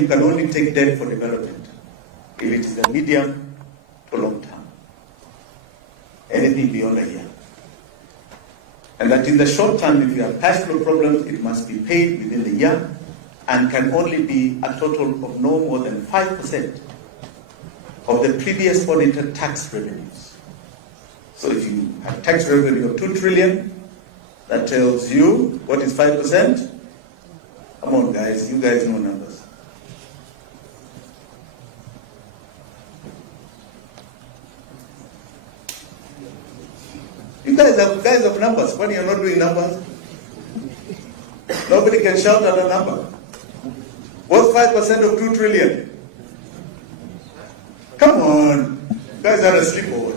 You can only take debt for development if it is a medium to long term. Anything beyond a year. And that in the short term, if you have cash flow problems, it must be paid within the year and can only be a total of no more than 5% of the previous audited tax revenues. So if you have tax revenue of 2 trillion, that tells you what is 5%? Come on guys, you guys know numbers. You guys are guys of numbers. When you're not doing numbers, nobody can shout at a number. What's 5% of 2 trillion? Come on, you guys are asleep over.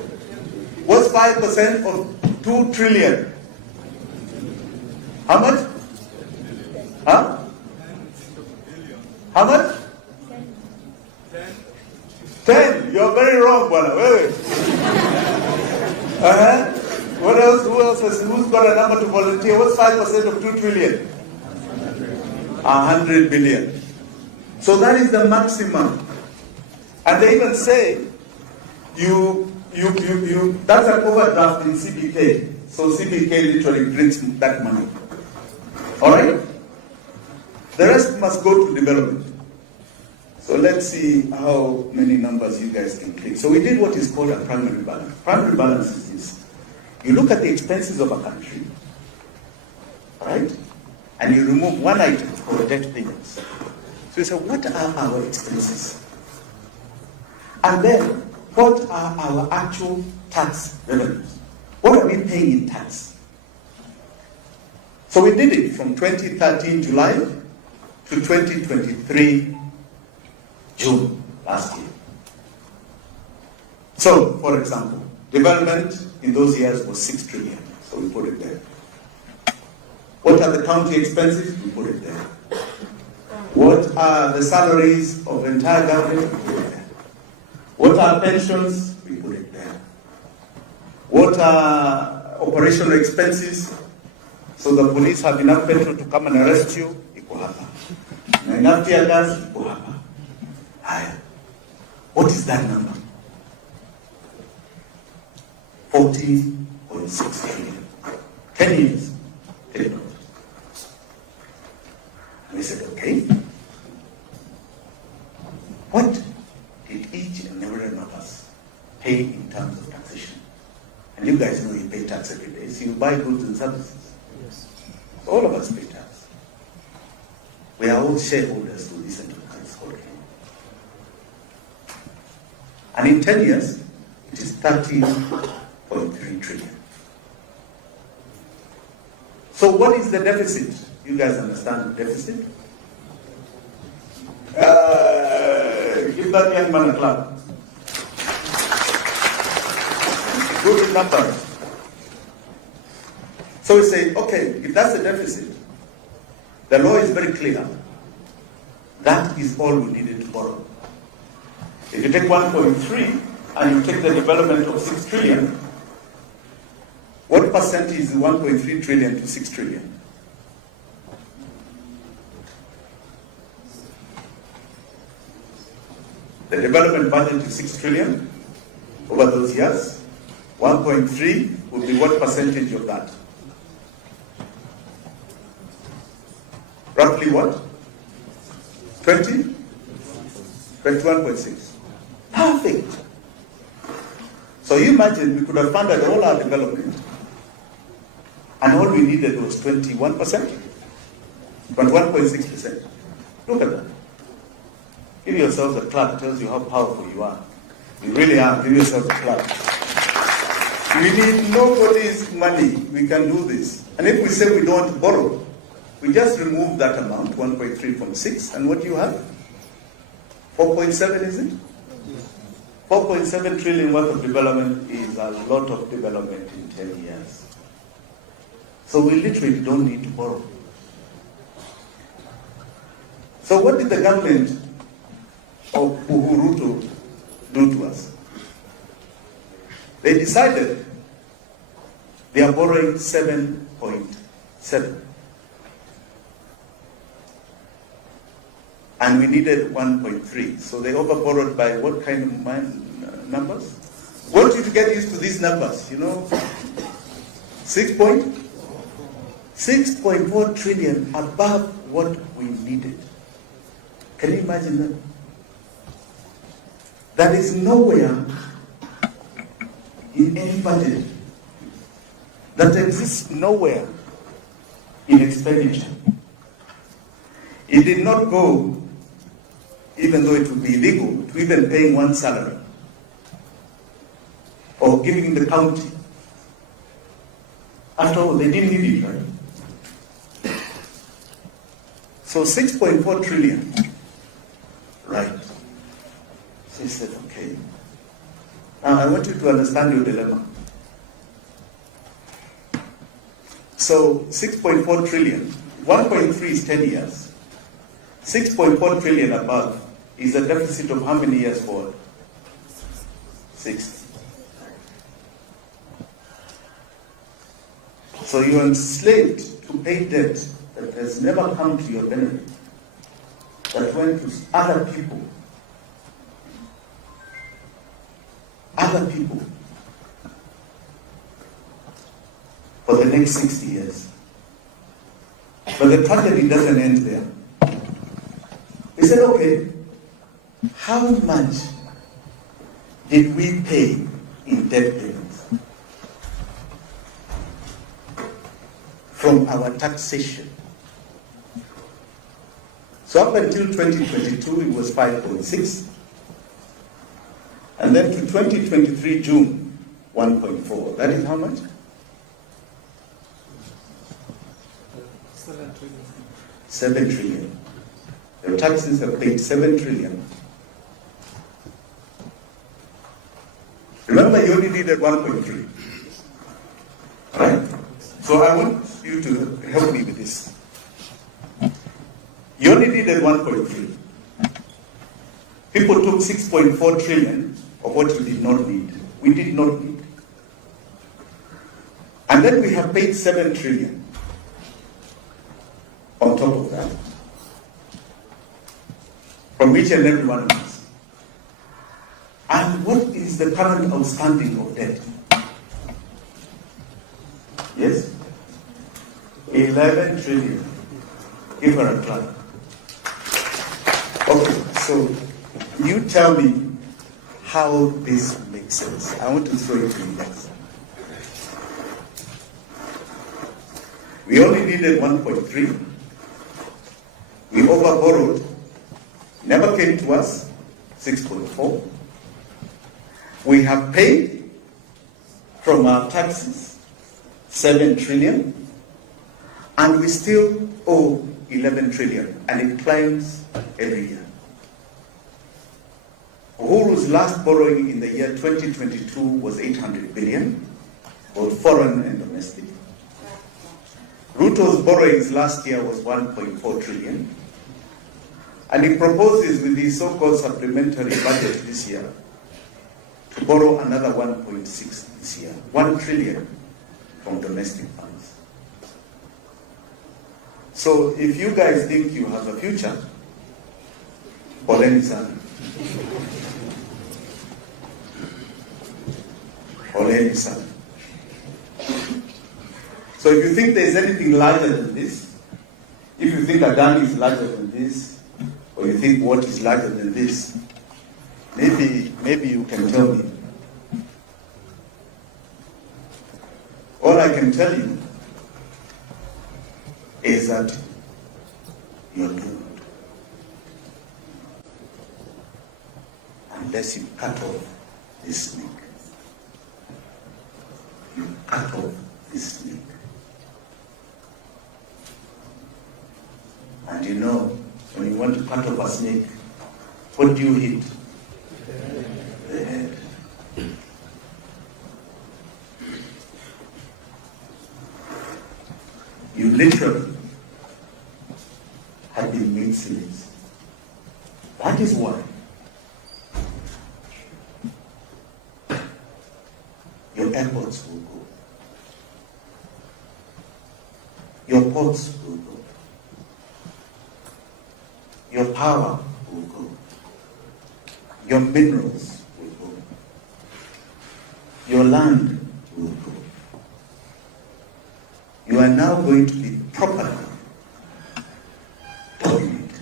What's 5% of 2 trillion? How much? Huh? How much? 10. You're very wrong, Bwana. Wait. What else? Who else has? Who's got a number to volunteer? What's 5% of 2 trillion? 100 billion. So that is the maximum. And they even say that's an overdraft in CBK. So CBK literally prints that money. All right? The rest must go to development. So let's see how many numbers you guys can click. So we did what is called a primary balance. Primary balance is this. You look at the expenses of a country, right? And you remove one item called debt payments. So you say, what are our expenses? And then, what are our actual tax revenues? What are we paying in tax? So we did it from 2013 July to 2023 June last year. So, for example, development in those years was 6 trillion. So we put it there. What are the county expenses? We put it there. What are the salaries of the entire government? We put it there. What are pensions? We put it there. What are operational expenses? So the police have enough petrol to come and arrest you? Iko hapa. Na enough tear gas? Iko hapa. Haya. What is that number? 40.6 trillion. 10 years. Take note. And we said, okay. What did each and every one of us pay in terms of taxation? And you guys know you pay tax every day. So you buy goods and services. Yes. So all of us pay tax. We are all shareholders who listen to this whole thing. And in 10 years, it is 13.3 trillion. So what is the deficit? You guys understand the deficit? Give that young man a clap. Good numbers. So we say, okay, if that's the deficit, the law is very clear. That is all we needed to borrow. If you take 1.3 and you take the development of 6 trillion, what percentage is 1.3 trillion to 6 trillion? The development budget is 6 trillion over those years. 1.3 would be what percentage of that? Roughly what? 20? 21.6. Perfect. So you imagine we could have funded all our development and all we needed was 21%, but 1.6%. Look at that. Give yourselves a clap. It tells you how powerful you are. You really are. Give yourselves a clap. We need nobody's money. We can do this. And if we say we don't borrow, we just remove that amount, 1.3 from 6, and what do you have? 4.7, is it? 4.7 trillion worth of development is a lot of development in 10 years. So we literally don't need to borrow. So what did the government of Ruto do to us? They decided they are borrowing 7.7. and we needed 1.3. So they overborrowed by what kind of numbers? I want you to get used to these numbers, 6.4 trillion above what we needed. Can you imagine that? That is nowhere in any budget. That exists nowhere in expenditure. It did not go, even though it would be illegal, to even paying one salary or giving the county. After all, they didn't need it, right? So 6.4 trillion, right? So he said, okay. Now I want you to understand your dilemma. So 6.4 trillion, 1.3 is 10 years. 6.4 trillion above is a deficit of how many years forward? 60. So you are enslaved to pay debt that has never come to your benefit, that went to other people. Other people. For the next 60 years. But the tragedy doesn't end there. He said, okay, how much did we pay in debt payments from our taxation? So up until 2022, it was 5.6. And then to 2023 June, 1.4. That is how much? 7 trillion. The taxes have paid 7 trillion. Remember, you only needed 1.3. Right? So I want you to help me with this. You only needed 1.3. People took 6.4 trillion of what you did not need. We did not need. And then we have paid 7 trillion on top of that. From each and every one of us. And what is the current outstanding of debt? Yes? 11 trillion. Give her a clap. Okay, so you tell me how this makes sense. I want to throw it to you guys. We only needed 1.3. We overborrowed. Never came to us. 6.4. We have paid from our taxes 7 trillion, and we still owe 11 trillion, and it climbs every year. Uhuru's last borrowing in the year 2022 was 800 billion, both foreign and domestic. Ruto's borrowings last year was 1.4 trillion, and he proposes with his so-called supplementary budget this year to borrow another 1.6 this year, 1 trillion from domestic funds. So if you guys think you have a future, poleni sana. Poleni sana. So if you think there's anything larger than this, if you think Adani is larger than this, or you think what is larger than this, maybe you can tell me. All I can tell you is that you're doomed. Unless you cut off this snake. You cut off this snake. And you know, when you want to cut off a snake, what do you hit? The head. You literally have been made slaves. That is why your airports will go. Your ports will go. your power will go. Your minerals will go. Your land will go. You are now going to be properly dominated.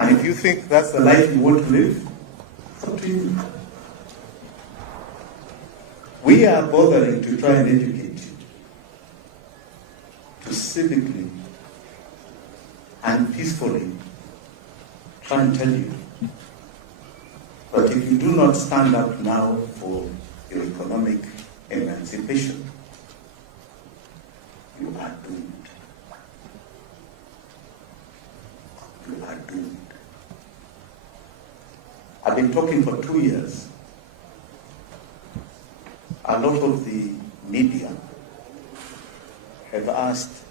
And if you think that's the life you want to live, it's up to you. We are bothering to try and educate you to civically and peacefully try and tell you. But if you do not stand up now for your economic emancipation, you are doomed. You are doomed. I've been talking for 2 years. A lot of the media have asked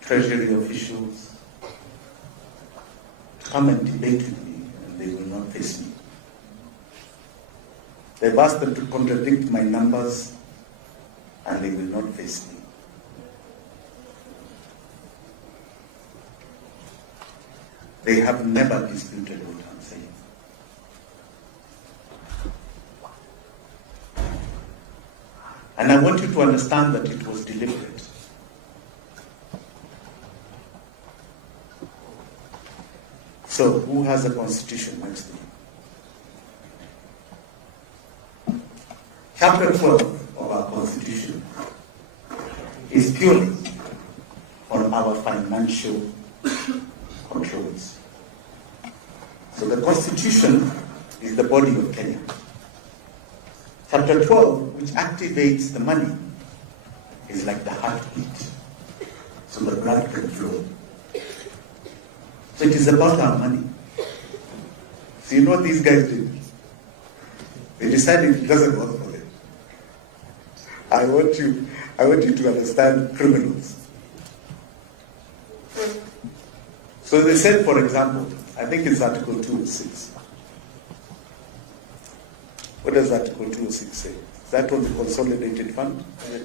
Treasury officials to come and debate with me, and they will not face me. They've asked them to contradict my numbers, and they will not face me. They have never disputed what I'm saying. And I want you to understand that it was deliberate. So, who has a constitution next to you? Chapter 12 of our constitution is purely on our financial controls. So the constitution is the body of Kenya. Chapter 12, which activates the money, is like the heartbeat. So the blood can flow. So it is about our money. So you know what these guys did? They decided it doesn't work for them. I want you to understand criminals. So they said, for example, I think it's Article 206. What does Article 206 say? Is that on the consolidated fund?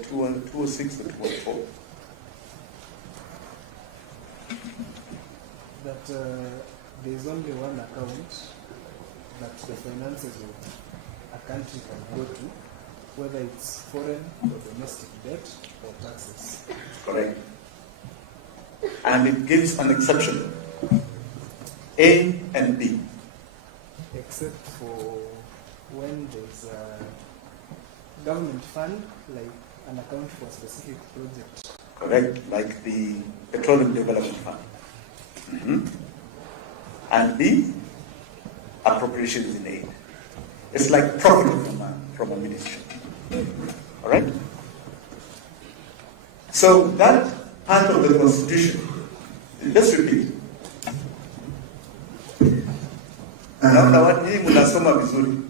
206 or 204? That there is only one account that the finances of a country can go to, whether it's foreign or domestic debt or taxes. Correct. And it gives an exception. A and B. Except for when there's a government fund, like an account for a specific project. Correct, like the Petroleum Development Fund. And B, appropriations in aid. It's like profit from a ministry. All right? So that part of the Constitution, let's repeat. Naona nyinyi mnasoma vizuri.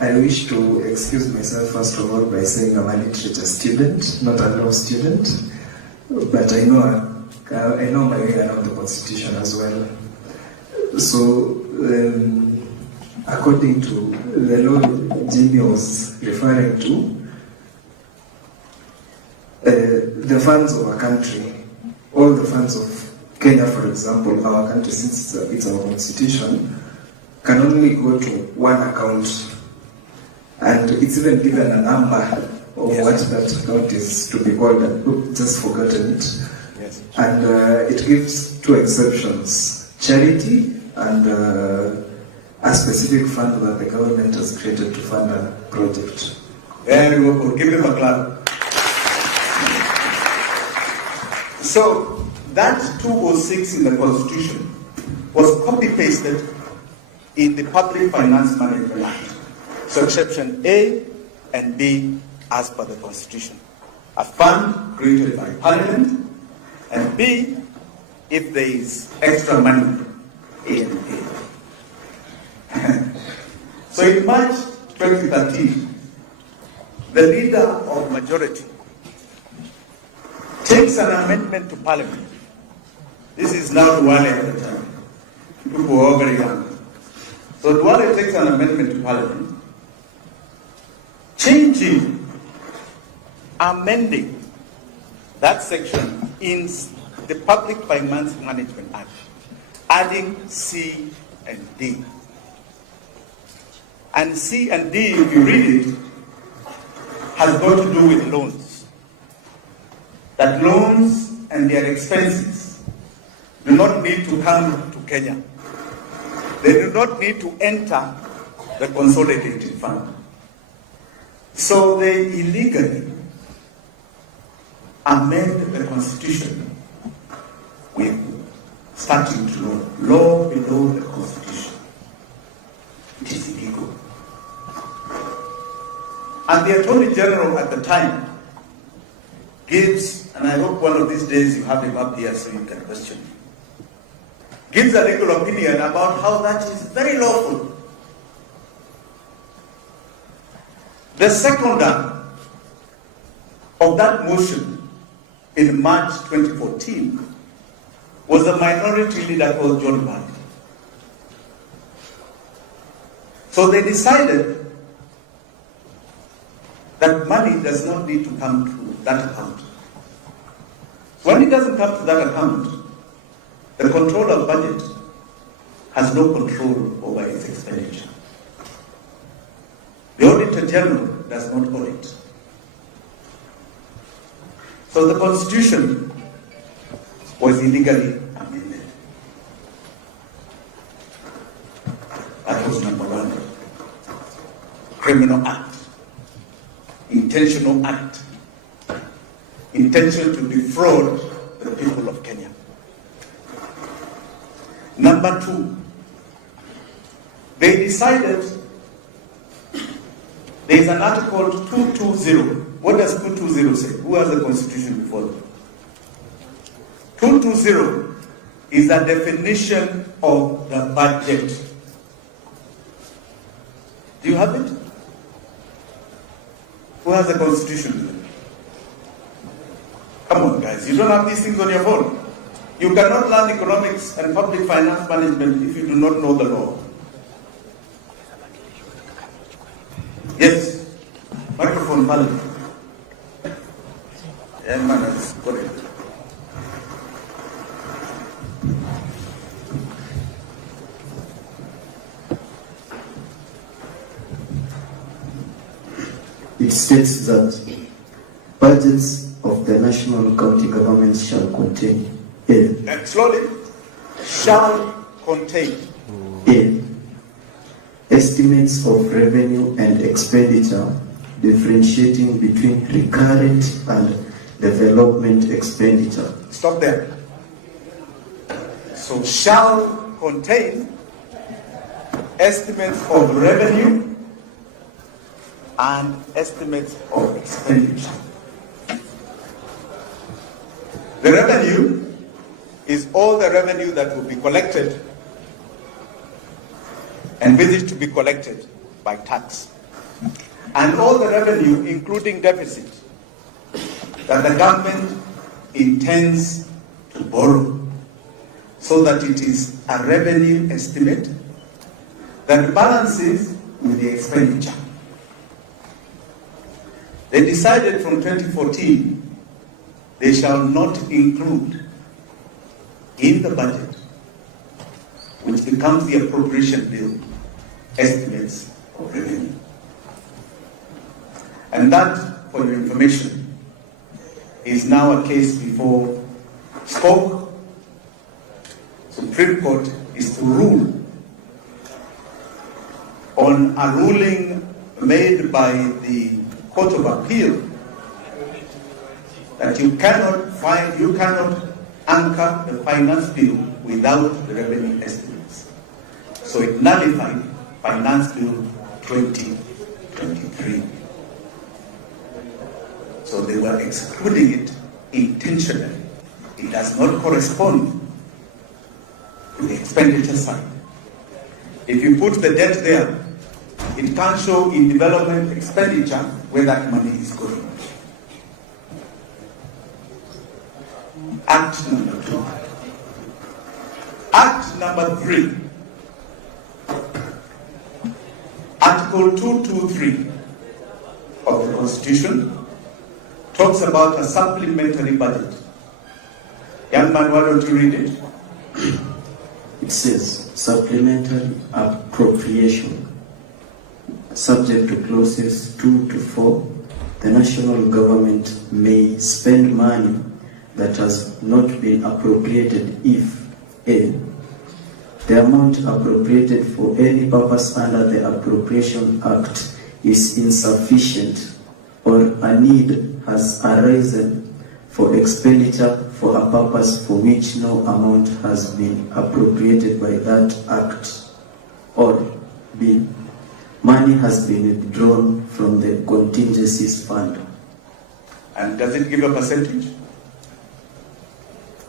I wish to excuse myself first of all by saying I'm a literature student, not a law student, but I know my way around the Constitution as well. So, according to the law Jimmy was referring to, the funds of a country, all the funds of Kenya, for example, our country, since it's our constitution, can only go to one account. And it's even given a number of what that account is to be called. I've just forgotten it. Yes. And it gives two exceptions: charity and a specific fund that the government has created to fund a project. Very well. Give him a clap. So that 206 in the Constitution was copy-pasted in the Public Finance Management Act. So exception A and B as per the Constitution. A fund created by Parliament, and B, if there is extra money, A and A. So in March 2013, the leader of majority takes an amendment to Parliament. This is now Duale at the time. People who are very young. So Duale takes an amendment to Parliament, changing amending that section in the Public Finance Management Act, adding C and D. And C and D, if you read it, has got to do with loans. That loans and their expenses do not need to come to Kenya. They do not need to enter the consolidated fund. So they illegally amend the constitution with statute law below the constitution. It is illegal. And the Attorney General at the time gives, and I hope one of these days you have him up here so you can question him, gives a legal opinion about how that is very lawful. The seconder of that motion in March 2014 was a minority leader called John Mbadi. So they decided that money does not need to come to that account. When it doesn't come to that account, the controller of budget has no control over its expenditure. The Auditor General does not audit. So the Constitution was illegally amended. That was number one. Criminal Act. Intentional act. Intention to defraud the people of Kenya. Number two, they decided there is an article 220. What does 220 say? Who has the constitution before them? 220 is a definition of the budget. Do you have it? Who has the constitution? Come on, guys. You don't have these things on your phone. You cannot learn economics and public finance management if you do not know the law. Yes. Microphone, pardon. Yeah, man, that's correct. It states that budgets of the national and county governments shall contain A. Slowly. Shall contain A. Estimates of revenue and expenditure differentiating between recurrent and development expenditure. Stop there. So shall contain estimates of revenue and estimates of expenditure. The revenue is all the revenue that will be collected, envisaged to be collected by tax. And all the revenue, including deficit, that the government intends to borrow, so that it is a revenue estimate that balances with the expenditure. They decided from 2014 they shall not include in the budget, which becomes the appropriation bill, estimates of revenue. And that, for your information, is now a case before SCOC. Supreme Court is to rule on a ruling made by the Court of Appeal that you cannot anchor the finance bill without the revenue estimates. So it nullified Finance Bill 2023. So they were excluding it intentionally. It does not correspond to the expenditure side. If you put the debt there, it can't show in development expenditure where that money is going. Act number 2. Act number 3. Article 223 of the Constitution talks about a supplementary budget. Young man, why don't you read it? It says, supplementary appropriation. Subject to clauses 2 to 4, the national government may spend money that has not been appropriated if A, the amount appropriated for any purpose under the Appropriation Act is insufficient, or a need has arisen for expenditure for a purpose for which no amount has been appropriated by that Act, or B, money has been withdrawn from the contingencies fund. And does it give a percentage?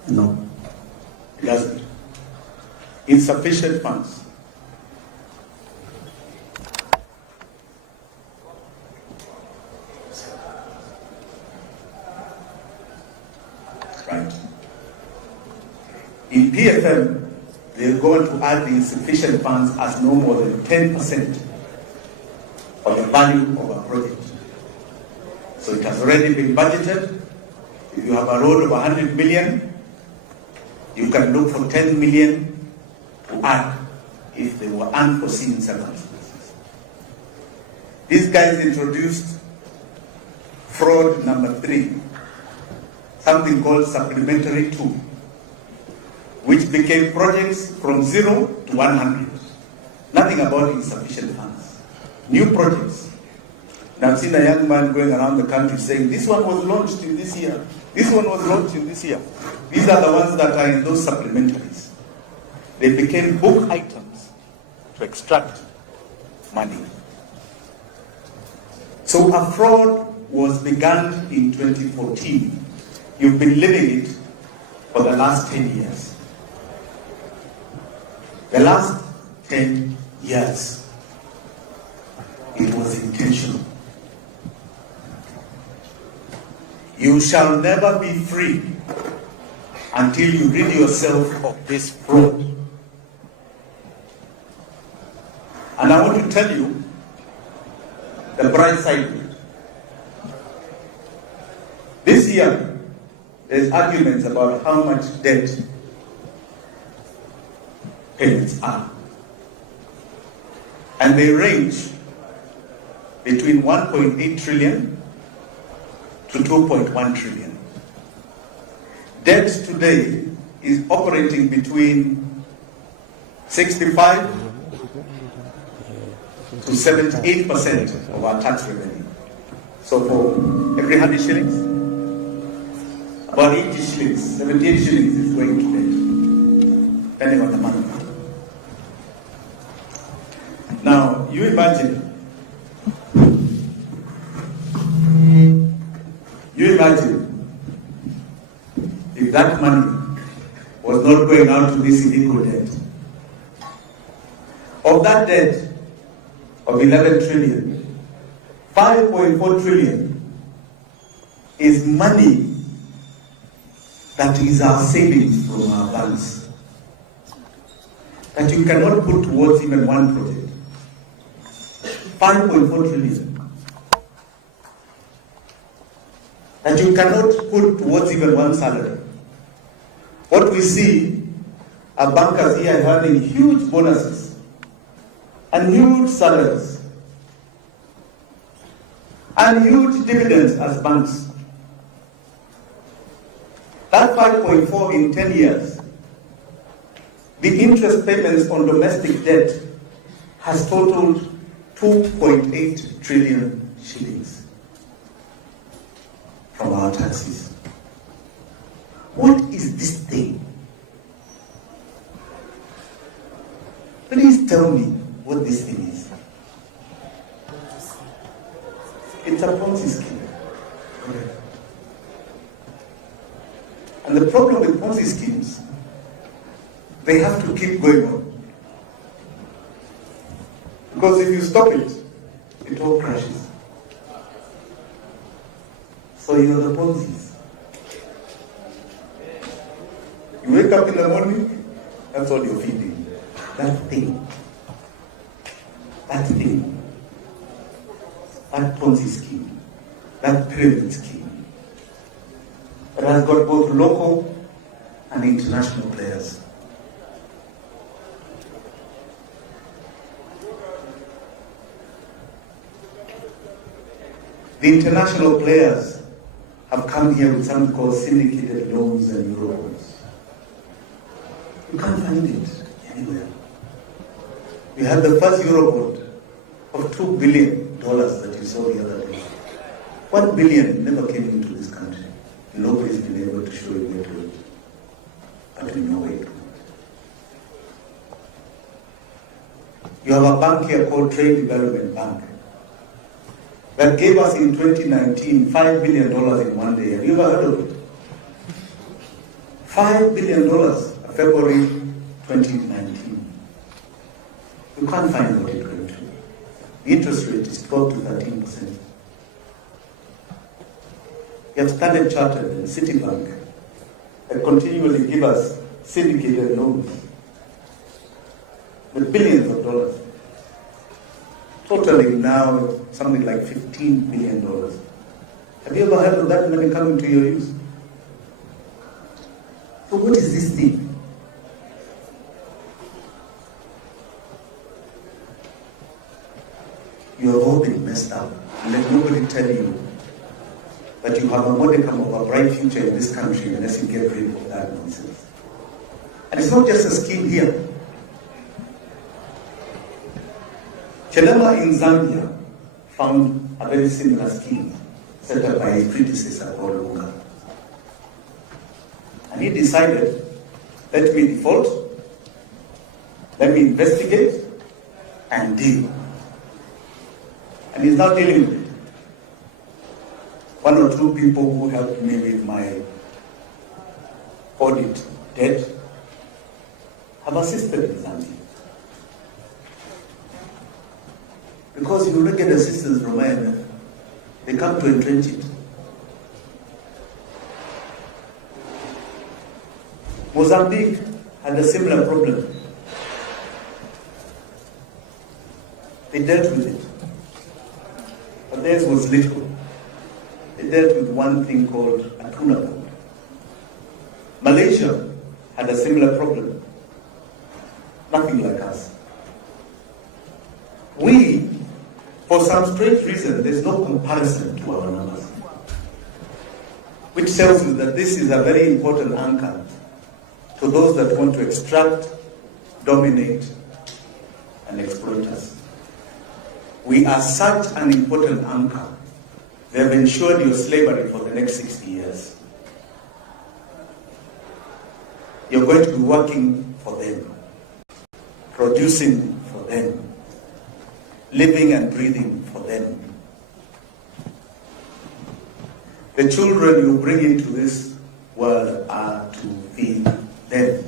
No. It doesn't. Insufficient funds. Right. In PFM, they're going to add the insufficient funds as no more than 10% of the value of a project. So it has already been budgeted. If you have a road of 100 million, you can look for 10 million to add if there were unforeseen circumstances. These guys introduced fraud number 3, something called Supplementary 2, which became projects from 0 to 100. Nothing about insufficient funds. New projects. And I've seen a young man going around the country saying, this one was launched in this year. This one was launched in this year. These are the ones that are in those supplementaries. They became book items to extract money. So a fraud was begun in 2014. You've been living it for the last 10 years. The last 10 years, it was intentional. You shall never be free until you rid yourself of this fraud. And I want to tell you the bright side. This year, there's arguments about how much debt payments are. And they range between 1.8 trillion to 2.1 trillion. Debt today is operating between 65 to 78% of our tax revenue. So for every 100 shillings, about 80 shillings, 78 shillings is going to debt, depending on the month. Now, you imagine if that money was not going out to this illegal debt. Of that debt of 11 trillion, 5.4 trillion is money that is our savings from our banks, that you cannot put towards even one project. 5.4 trillion. That you cannot put towards even one salary. What we see are bankers here earning huge bonuses and huge salaries and huge dividends as banks. That 5.4 in 10 years, the interest payments on domestic debt has totaled 2.8 trillion shillings from our taxes. What is this thing? Please tell me what this thing is. It's a Ponzi scheme. Correct. And the problem with Ponzi schemes, they have to keep going on. Because if you stop it, it all crashes. So you're the Ponzis. You wake up in the morning, that's all you're feeding. That thing. That thing. That Ponzi scheme. That pyramid scheme. but has got both local and international players. The international players have come here with something called syndicated loans and eurobonds. You can't find it anywhere. We had the first eurobond of $2 billion that you saw the other day. 1 billion never came into this country. Nobody's been able to show you where to it. But we know where to it. You have a bank here called Trade Development Bank that gave us in 2019 $5 billion in one day. Have you ever heard of it? $5 billion February 2019. You can't find what it went to. The interest rate is 12 to 13%. You have Standard Chartered and Citibank that continually give us syndicated loans with billions of dollars, totaling now something like $15 billion. Have you ever heard of that money coming to your use? So what is this thing? You have all been messed up. Let nobody tell you that you have a modicum of a bright future in this country unless you get rid of that nonsense. And it's not just a scheme here. Chadema in Zambia found a very similar scheme set up by his predecessor called Lunga. And he decided, let me default, let me investigate and deal. And he's now dealing with it. One or two people who helped me with my audit debt have assisted in Zambia. Because if you don't get assistance from IMF, they come to entrench it. Mozambique had a similar problem. They dealt with it. But theirs was little. They dealt with one thing called a tuna board. Malaysia had a similar problem. Nothing like us. We, for some strange reason, there's no comparison to our numbers, which tells you that this is a very important anchor to those that want to extract, dominate, and exploit us. We are such an important anchor. They have ensured your slavery for the next 60 years. You're going to be working for them, producing for them, living and breathing for them. The children you bring into this world are to feed them.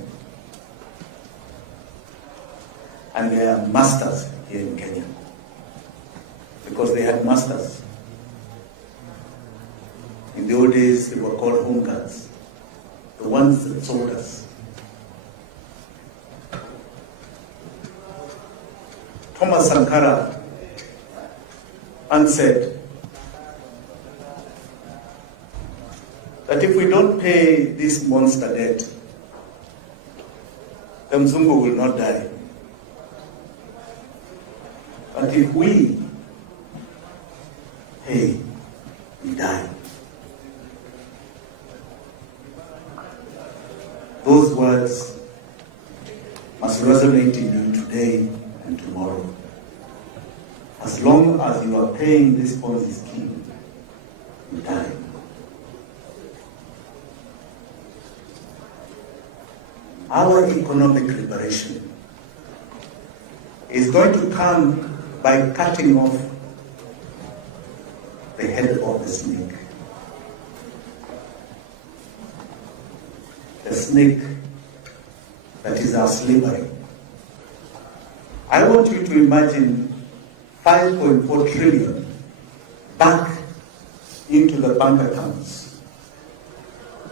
And they are masters here in Kenya, because they had masters. In the old days, they were called home guards, the ones that sold us. Thomas Sankara once said that if we don't pay this monster debt, the Mzungu will not die. But if we pay, we die. Those words must resonate in you today and tomorrow. As long as you are paying this Ponzi scheme, you die. Our economic liberation is going to come by cutting off the head of the snake. The snake that is our slavery. I want you to imagine 5.4 trillion back into the bank accounts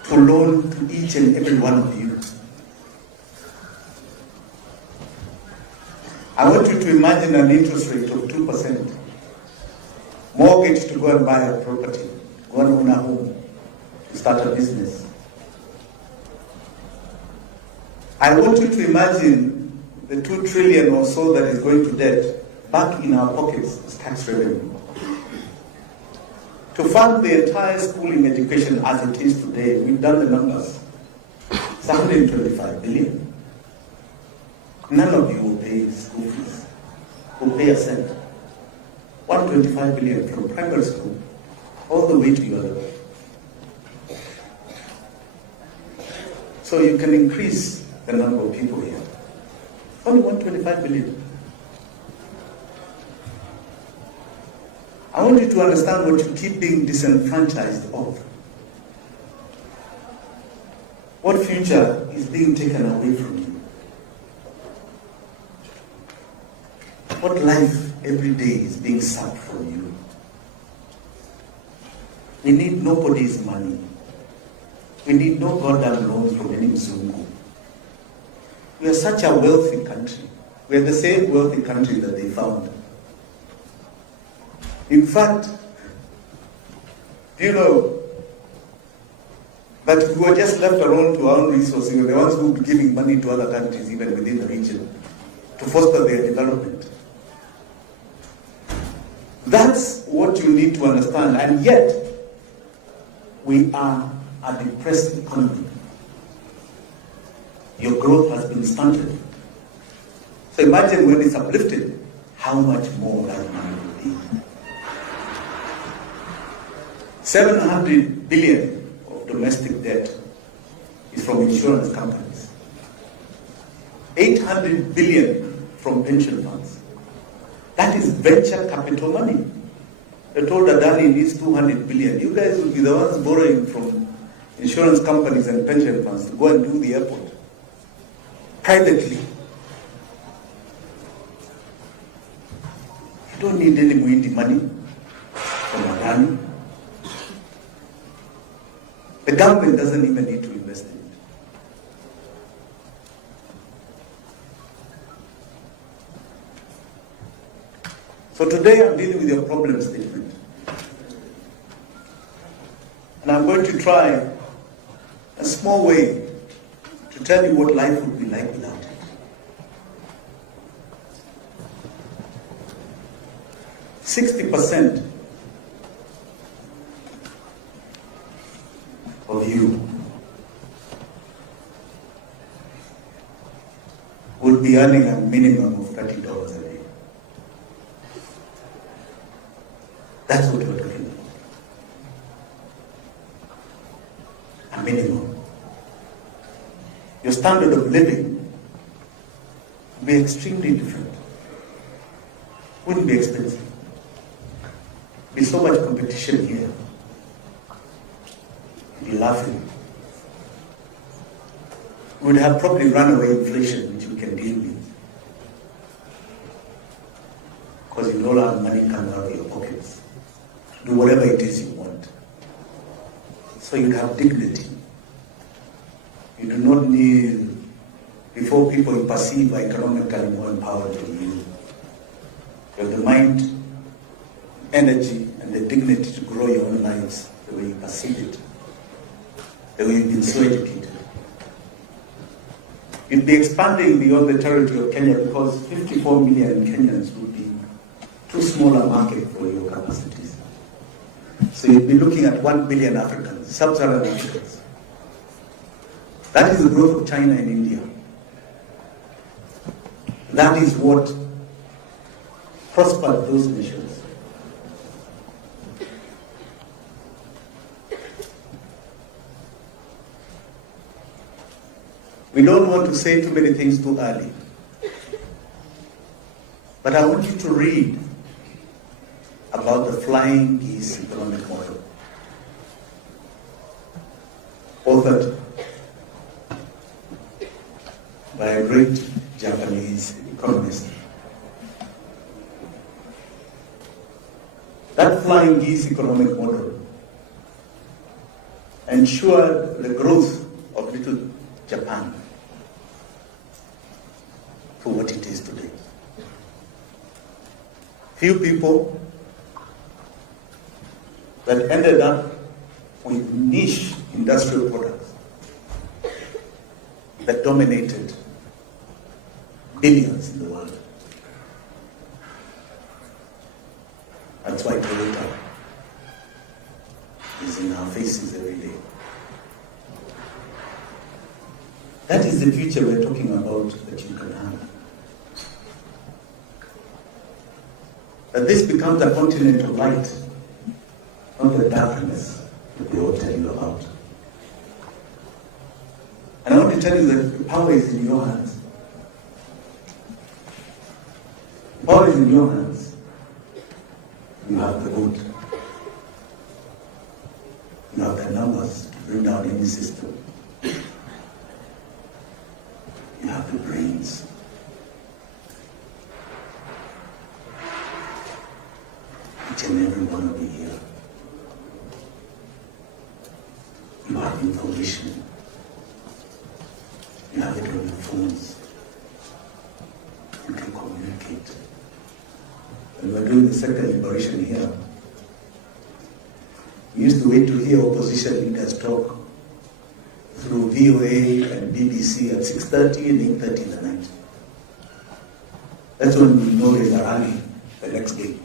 to loan to each and every one of you. I want you to imagine an interest rate of 2%. Mortgage to go and buy a property, go and own a home. You start a business. I want you to imagine the 2 trillion or so that is going to debt back in our pockets as tax revenue. To fund the entire schooling education as it is today, we've done the numbers. It's 125 billion. None of you will pay school fees, will pay a cent. 125 billion from primary school all the way to your level. So you can increase the number of people here. Only 125 billion. I want you to understand what you keep being disenfranchised of. What future is being taken away from you? What life every day is being sucked from you? We need nobody's money. We need no goddamn loans from any Mzungu. We are such a wealthy country. We are the same wealthy country that they found. In fact, do you know that if we were just left alone to our own resources, we were the ones who would be giving money to other countries, even within the region, to foster their development. That's what you need to understand. And yet, we are a depressed economy. Your growth has been stunted. So imagine when it's uplifted, how much more that money will be. 700 billion of domestic debt is from insurance companies. 800 billion from pension funds. That is venture capital money. They told Adani needs 200 billion. You guys will be the ones borrowing from insurance companies and pension funds to go and do the airport. Privately. You don't need any Muindi money from Adani. The government doesn't even need to invest in it. So today I'm dealing with your problem statement. And I'm going to try a small way to tell you what life would be like without it. %60 of you will be earning a minimum of $30 a day. That's what we're talking about. A minimum. Your standard of living will be extremely different. Wouldn't be expensive. Be so much competition here. Be laughing. We would have probably runaway inflation, which we can deal with. Because you no longer have money coming out of your pockets to do whatever it is you want. So you have dignity. You do not need, before people you perceive are economically more empowered than you. You have the mind, energy, and the dignity to grow your own lives the way you perceive it, the way you've been so educated. You'd be expanding beyond the territory of Kenya because 54 million Kenyans would be too small a market for your capacities. So you'd be looking at 1 billion Africans, sub-Saharan Africans. That is the growth of China and India. That is what prospered those nations. We don't want to say too many things too early. But I want you to read about the flying geese economic model, authored by a great Japanese economist. That flying geese economic model ensured the growth of little Japan to what it is today. Few people that ended up with niche in industrial products that dominated billions in the world. That's why Toyota is in our faces every day. That is the future we're talking about that you can have. That this becomes a continent of light, not the darkness that they all tell you about. And I want to tell you that the power is in your hands. Power is in your hands. You have the vote. You have the numbers to bring down any system. You have the brains. Each and every one of you here. You have information. You have it on your phones. You can communicate. When we're doing the second liberation here, we used to wait to hear opposition leaders talk through VOA and BBC at 6:30 and 8:30 in the night. That's when we know there's a rally the next day.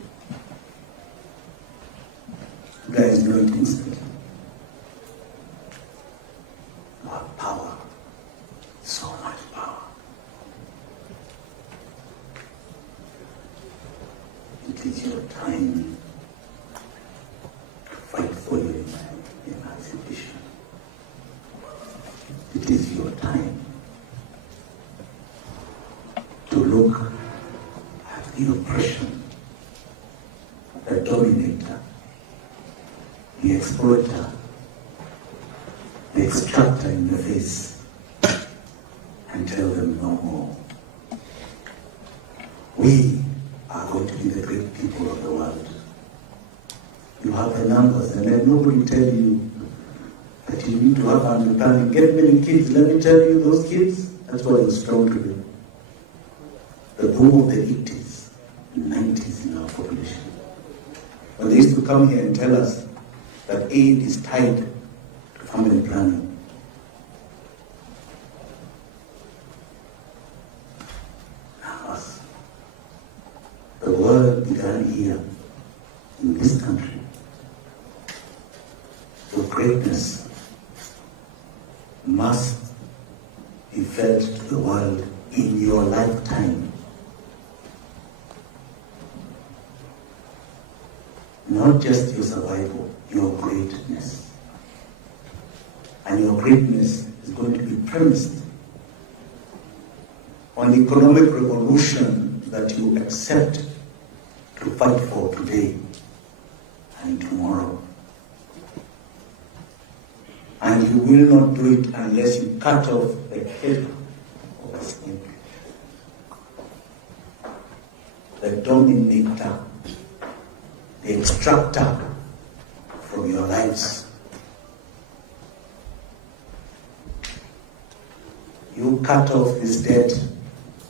You guys know it instantly. You have power. So much power. It is your time to fight for your emancipation. It is your time to look at the oppression, the dominator, the exploiter, the extractor in the face, and tell them no more. We are going to be the great people of the world. You have the numbers, and let nobody tell you that you need to have understanding. Get many kids. Let me tell you, those kids, that's why you're strong today. The boom of the 80s and 90s in our population. When they used to come here and tell us that aid is tied to family planning. The world began here, in this country. So greatness must be felt to the world in your lifetime. Not just your survival, your greatness. And your greatness is going to be premised on the economic revolution that you accept to fight for today and tomorrow. And you will not do it unless you cut off the head of a snake. The dominator, the extractor from your lives. You cut off this debt,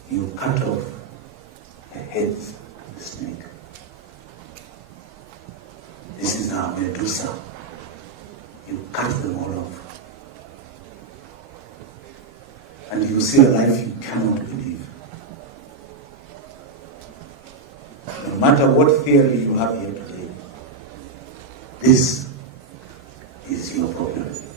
you cut off the heads of the snake. This is our Medusa. You cut them all off. And you see a life you cannot believe. No matter what theory you have here today, this is your problem.